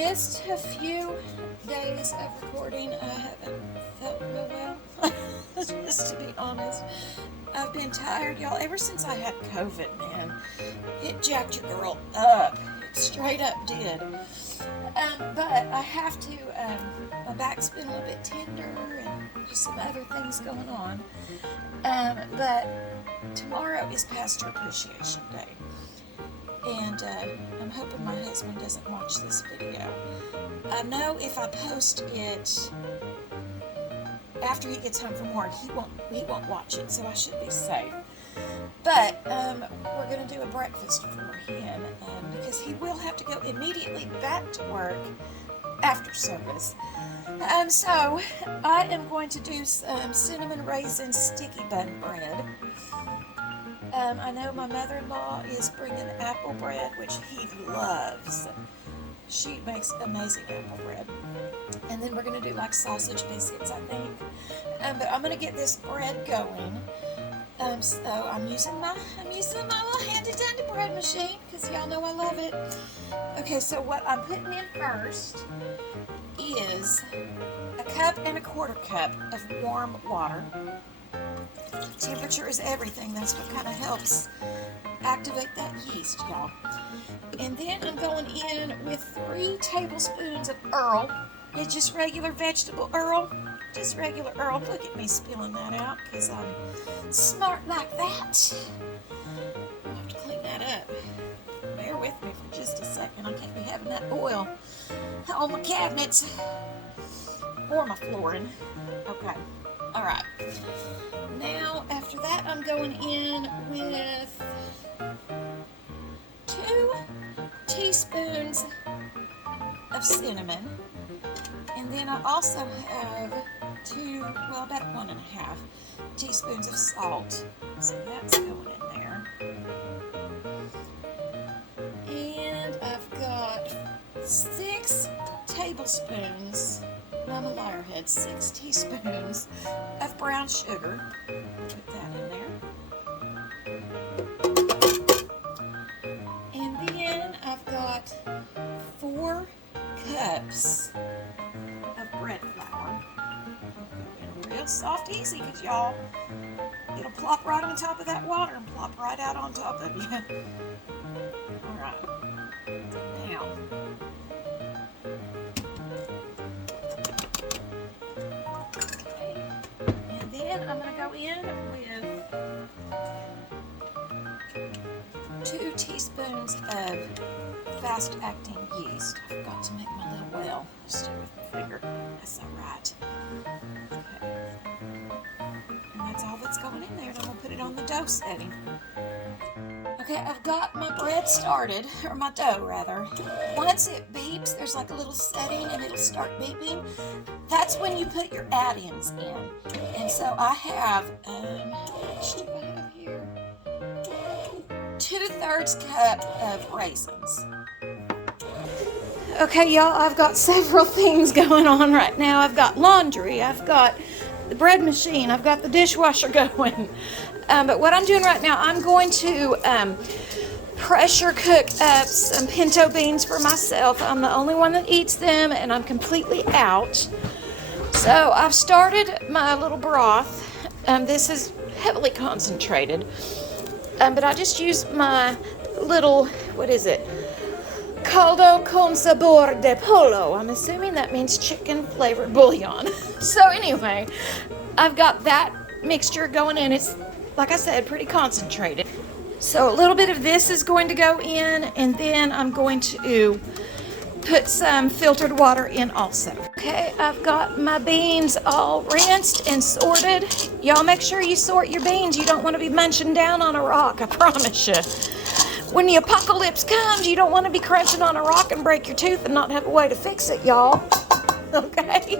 missed a few days of recording. I haven't felt real well, just to be honest. I've been tired, y'all, ever since I had COVID, man. It jacked your girl up. It straight up did. But I have to, my back's been a little bit tender and just some other things going on. But tomorrow is Pastor Appreciation Day. And I'm hoping my husband doesn't watch this video. I know if I post it after he gets home from work, he won't watch it, so I should be safe. But we're going to do a breakfast for him because he will have to go immediately back to work after service. So I am going to do some cinnamon raisin sticky bun bread. I know my mother-in-law is bringing apple bread, which he loves. She makes amazing apple bread. And then we're going to do like sausage biscuits, I think. But I'm going to get this bread going. So I'm using my little handy-dandy bread machine because y'all know I love it. Okay, so what I'm putting in first is a 1.25 cups of warm water. Temperature is everything. That's what kind of helps activate that yeast, y'all. And then I'm going in with 3 tablespoons of Earl. It's just regular vegetable Earl. Just regular Earl. Look at me spilling that out because I'm smart like that. I'll have to clean that up. Bear with me for just a second. I can't be having that oil on my cabinets or my flooring. Okay. All right. Now, after that, I'm going in with 2 teaspoons of cinnamon. And then I also have about 1.5 teaspoons of salt. So that's going in there. And I've got 6 tablespoons, I'm a liarhead, 6 teaspoons of brown sugar. Put that in there. And then I've got 4 cups of bread flour. Real soft, easy, because y'all, it'll plop right on top of that water and plop right out on top of you. Alright. Now, okay. And then I'm going to go in with 2 teaspoons of fast-acting yeast. I forgot to make my little well. Stay with my finger. That's alright. Okay. And that's all that's going in there. And I'm going to put it on the dough setting. Okay, I've got my bread started, or my dough rather. Once it beeps, there's like a little setting and it'll start beeping. That's when you put your add-ins in. And so I have, how much do I have here? 2/3 cup of raisins. Okay, y'all, I've got several things going on right now. I've got laundry, I've got the bread machine, I've got the dishwasher going. But what I'm doing right now, I'm going to pressure cook up some pinto beans for myself. I'm the only one that eats them, and I'm completely out. So I've started my little broth. This is heavily concentrated. But I just use my little, what is it? Caldo con sabor de pollo. I'm assuming that means chicken flavored bouillon. So anyway, I've got that mixture going in. It's, like I said, pretty concentrated. So a little bit of this is going to go in, and then I'm going to put some filtered water in also. Okay, I've got my beans all rinsed and sorted. Y'all make sure you sort your beans. You don't want to be munching down on a rock, I promise you. When the apocalypse comes, you don't want to be crunching on a rock and break your tooth and not have a way to fix it, y'all. Okay?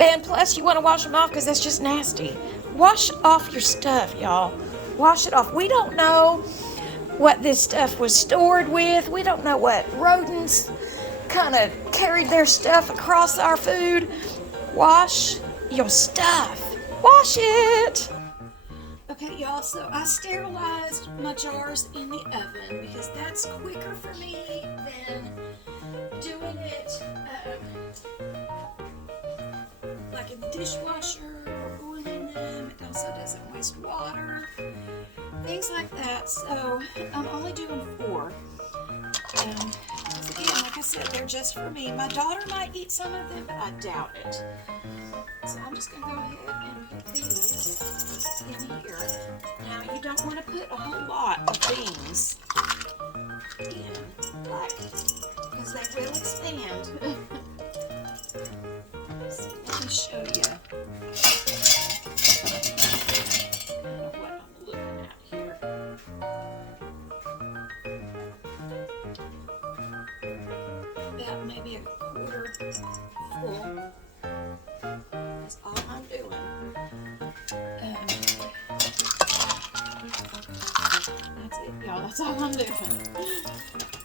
And plus, you want to wash them off because that's just nasty. Wash off your stuff, y'all. Wash it off. We don't know what this stuff was stored with. We don't know what rodents kind of carried their stuff across our food. Wash your stuff. Wash it. Okay, y'all, so I sterilized my jars in the oven because that's quicker for me than doing it like in the dishwasher or boiling them. It also doesn't waste water, things like that. So I'm only doing 4. Again, like I said, they're just for me. My daughter might eat some of them, but I doubt it. So I'm just going to go ahead and put these in here. Now, you don't want to put a whole lot of beans in, like, because they will expand. So let me show you kind of what I'm looking at here. About maybe a quarter full. That's all I'm doing. That's it, y'all. That's all I'm doing.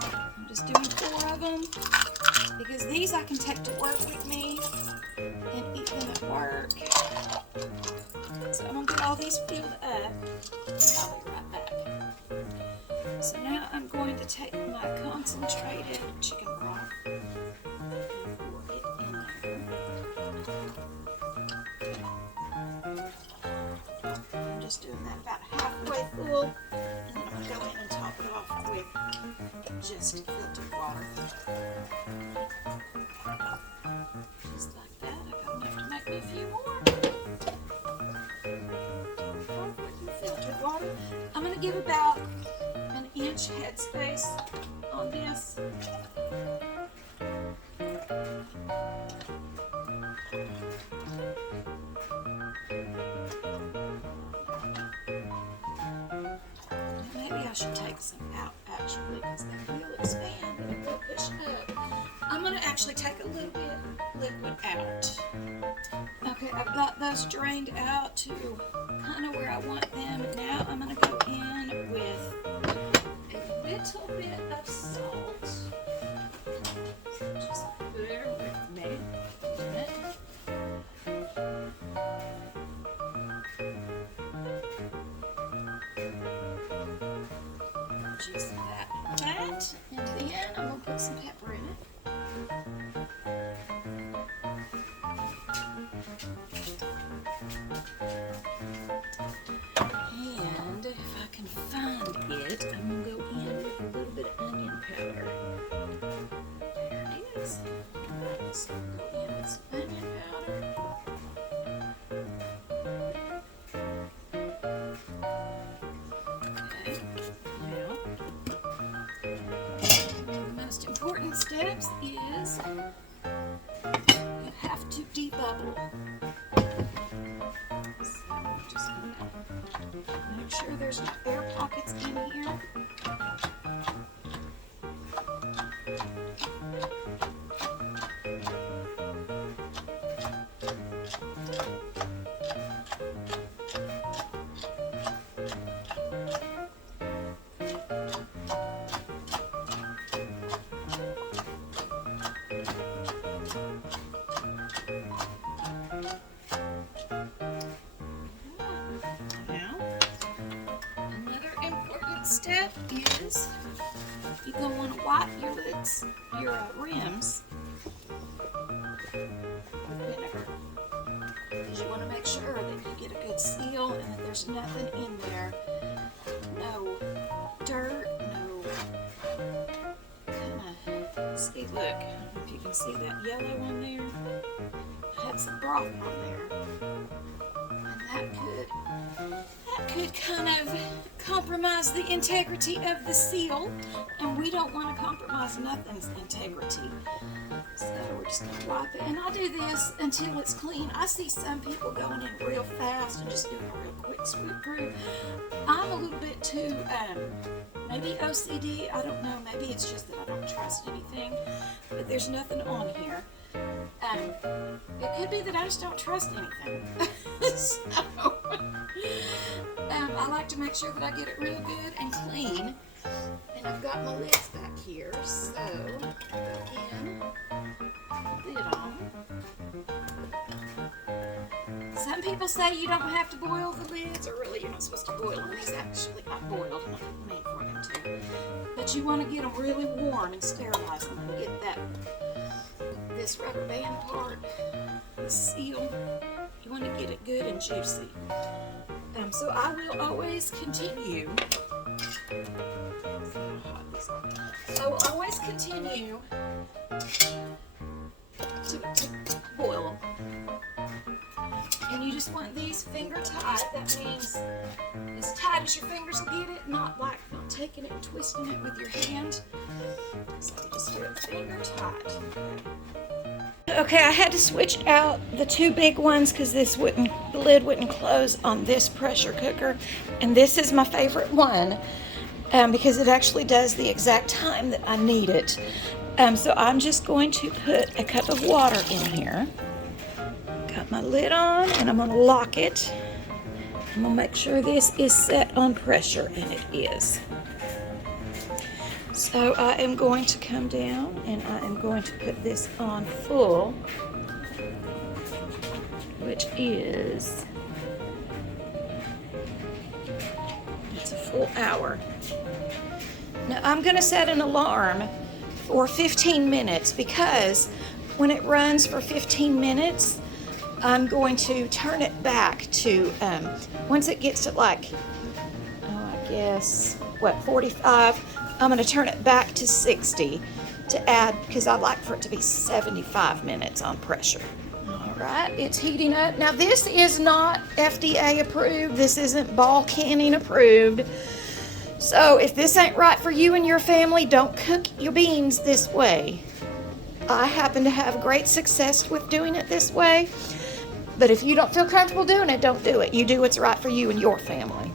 I'm just doing 4 of them because these I can take to work with me and eat them at work. So I'm going to get all these filled up. I'll be right back. So now I'm going to take my concentrated chicken broth and pour it in there. I'm just doing that about halfway full, and then I'm going to go in and top it off with just filtered water. Just like that. I got enough to make me a few more. Filtered water. I'm going to give about an inch headspace on this. Maybe I should take some out actually because they will expand and it will push up. I'm going to actually take a little bit liquid out. Okay, I've got those drained out to kind of where I want them. Now I'm going to go in with a little bit of salt. Just bear with me a minute. Just that. And then I'm going to put some pepper in it. And if I can find it, I'm going to go in with a little bit of onion powder. There it is. Alright, so I'll go in with some onion powder. Okay, now, one of the most important steps is you have to debubble. So I'm just going to make sure there's no air pockets in here. Step is you're going to want to wipe your lids, your rims with vinegar because you want to make sure that you get a good seal and that there's nothing in there, no dirt, no kind of, see, look, I don't know if you can see that yellow on there. I had some broth on there, and that could kind of compromise the integrity of the seal, and we don't want to compromise nothing's integrity. So we're just going to wipe it, and I'll do this until it's clean. I see some people going in real fast and just doing a real quick sweep through. I'm a little bit too, maybe OCD, I don't know, maybe it's just that I don't trust anything, but there's nothing on here. It could be that I just don't trust anything. So, I like to make sure that I get it real good and clean. And I've got my lids back here, so go in, lid on. Some people say you don't have to boil the lids, or really you're not supposed to boil them. These actually got boiled, and I didn't mean for them to. But you want to get them really warm and sterilize them and get this rubber band part, the seal, you want to get it good and juicy. So I will always continue. I will always continue to boil them. And you just want these finger tight. That means as tight as your fingers will get it, not taking it and twisting it with your hand. So you just do it finger tight. Okay, I had to switch out the two big ones because the lid wouldn't close on this pressure cooker. And this is my favorite one because it actually does the exact time that I need it. So I'm just going to put a cup of water in here. Got my lid on and I'm going to lock it. I'm going to make sure this is set on pressure, and it is. So I am going to come down and I am going to put this on full, which is, it's a full hour. Now I'm going to set an alarm for 15 minutes because when it runs for 15 minutes, I'm going to turn it back to, once it gets to like, I guess, 45, I'm going to turn it back to 60 to add, because I like for it to be 75 minutes on pressure. All right, it's heating up. Now this is not FDA approved. This isn't ball canning approved. So if this ain't right for you and your family, don't cook your beans this way. I happen to have great success with doing it this way. But if you don't feel comfortable doing it, don't do it. You do what's right for you and your family.